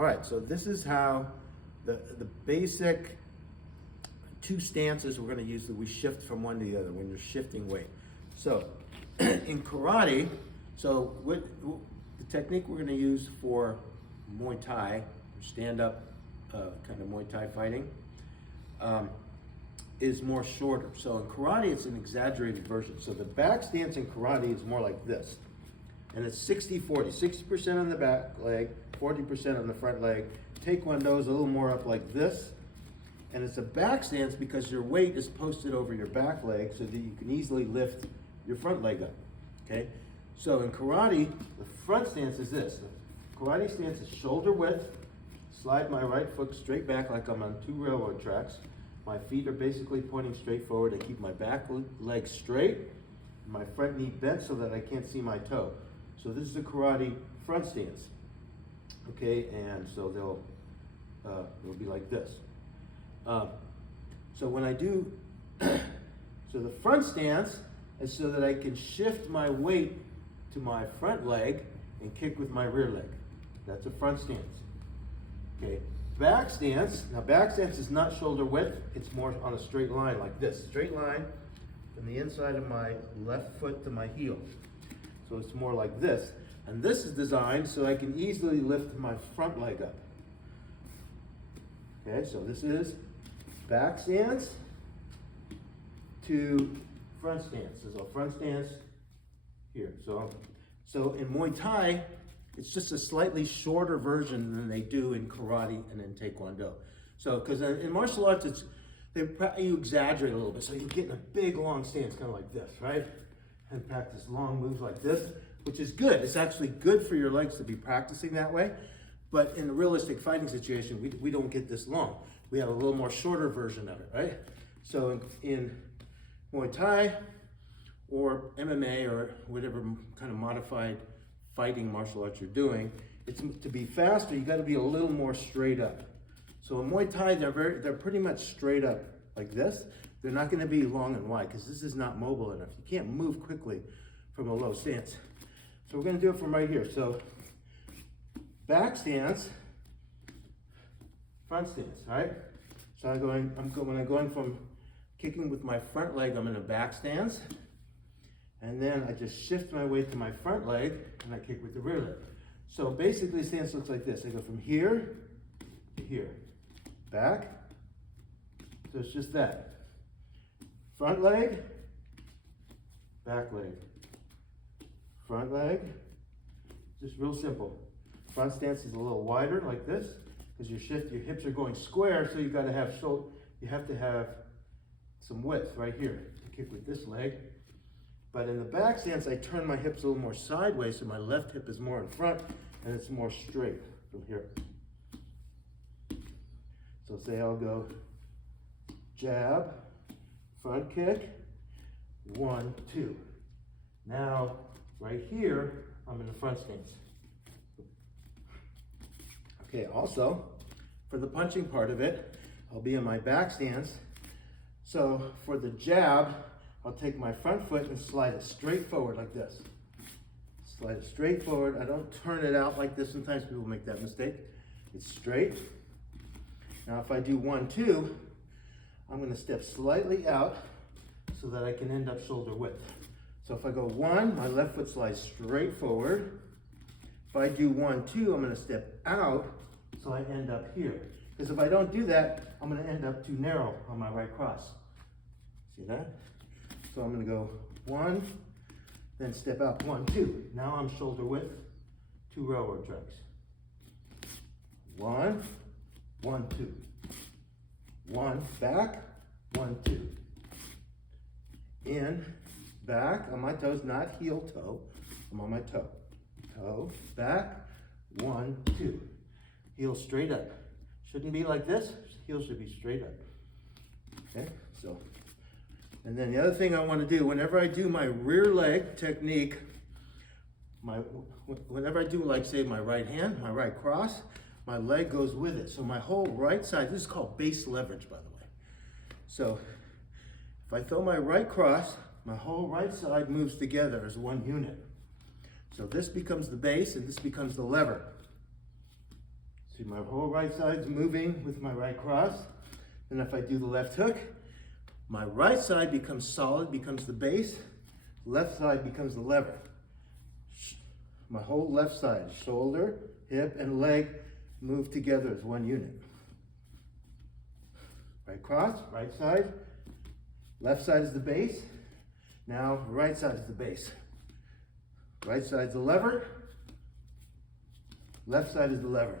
All right, so this is how the basic two stances we're going to use that we shift from one to the other when you're shifting weight. So in karate, so what the technique we're going to use for Muay Thai, stand-up kind of Muay Thai fighting, is more shorter. So in karate, it's an exaggerated version. So the back stance in karate is more like this. And it's 60-40, 60% on the back leg, 40% on the front leg. Taekwondo is a little more up like this. And it's a back stance because your weight is posted over your back leg so that you can easily lift your front leg up, okay? So in karate, the front stance is this. The karate stance is shoulder width, slide my right foot straight back like I'm on two railroad tracks. My feet are basically pointing straight forward. I keep my back leg straight, my front knee bent so that I can't see my toe. So this is the karate front stance, okay? And so it'll be like this. So when I do, so the front stance is so that I can shift my weight to my front leg and kick with my rear leg. That's a front stance. Okay, back stance. Now back stance is not shoulder width, it's more on a straight line like this. Straight line from the inside of my left foot to my heel. So it's more like this. And this is designed so I can easily lift my front leg up. Okay, so this is back stance to front stance. There's a front stance here. So in Muay Thai, it's just a slightly shorter version than they do in karate and in Taekwondo. So, because in martial arts, you exaggerate a little bit. So you're getting a big, long stance, kind of like this, right? And practice long moves like this, which is good. It's actually good for your legs to be practicing that way. But in a realistic fighting situation, we don't get this long. We have a little more shorter version of it, right? So in Muay Thai or MMA or whatever kind of modified fighting martial arts you're doing, it's to be faster, you got to be a little more straight up. So in Muay Thai, they're pretty much straight up like this. They're not going to be long and wide because this is not mobile enough. You can't move quickly from a low stance. So we're going to do it from right here. So back stance, front stance, right? So when I'm going from kicking with my front leg, I'm in a back stance. And then I just shift my weight to my front leg and I kick with the rear leg. So basically the stance looks like this. I go from here to here, back. So it's just that. Front leg, back leg. Front leg, just real simple. Front stance is a little wider like this because your hips are going square, so you have to have some width right here to kick with this leg. But in the back stance, I turn my hips a little more sideways, so my left hip is more in front and it's more straight from here. So say I'll go jab, front kick, 1, 2. Now, right here, I'm in the front stance. Okay, also, for the punching part of it, I'll be in my back stance. So for the jab, I'll take my front foot and slide it straight forward like this. Slide it straight forward. I don't turn it out like this. Sometimes people make that mistake. It's straight. Now if I do 1, 2, I'm going to step slightly out so that I can end up shoulder width. So if I go 1, my left foot slides straight forward. If I do 1, 2, I'm going to step out so I end up here. Because if I don't do that, I'm going to end up too narrow on my right cross. See that? So I'm going to go 1, then step out 1, 2. Now I'm shoulder width, 2 railroad tracks. 1, 1, 2. 1, back, 1, 2. In, back, on my toes, not heel toe. I'm on my toe. Toe, back, 1, 2. Heel straight up. Shouldn't be like this. Heel should be straight up. Okay, so. And then the other thing I want to do, whenever I do my rear leg technique, whenever I do, like, say, my right hand, my right cross, my leg goes with it. So my whole right side, this is called base leverage, by the way. So if I throw my right cross, my whole right side moves together as one unit. So this becomes the base and this becomes the lever. See, my whole right side's moving with my right cross. Then if I do the left hook, my right side becomes solid, becomes the base. Left side becomes the lever. My whole left side, shoulder, hip, and leg move together as one unit. Right cross, right side. Left side is the base. Now, right side is the base. Right side's the lever. Left side is the lever.